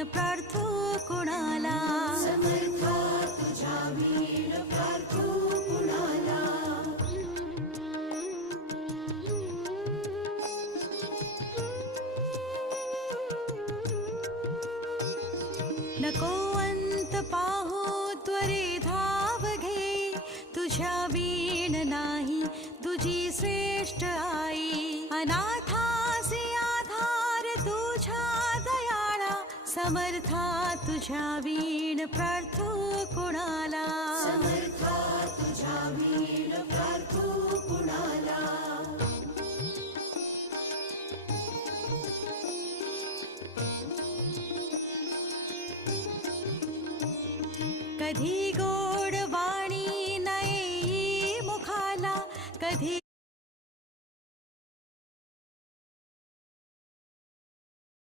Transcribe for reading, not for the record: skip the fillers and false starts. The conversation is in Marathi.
वीण प्रार्थू कुणाला, समर्था तुझ्या वीण प्रार्थू कुणाला. नको अंत पाहू त्वरे धाव घे, तुझ्या वीण नाही तुझी श्रेष्ठ आई. अनाथासी आधार तुझ्या दयाळा, समर्था तुझ्या वीण प्रार्थू कुणाला, समर्था